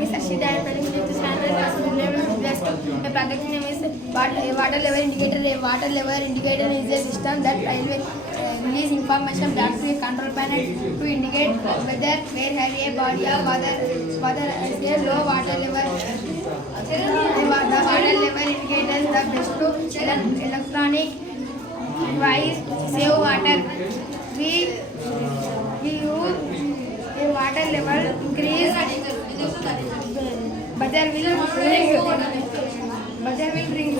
name is Ashita. I am studying fifth standard. Class level plus 2. My project name is water level indicator. A water level indicator is a system that release information back to a control panel to indicate whether where have a body of water is a low water level. The water level indicator is the best to electronic device save water. We use a water level increase. Buzzer will ring.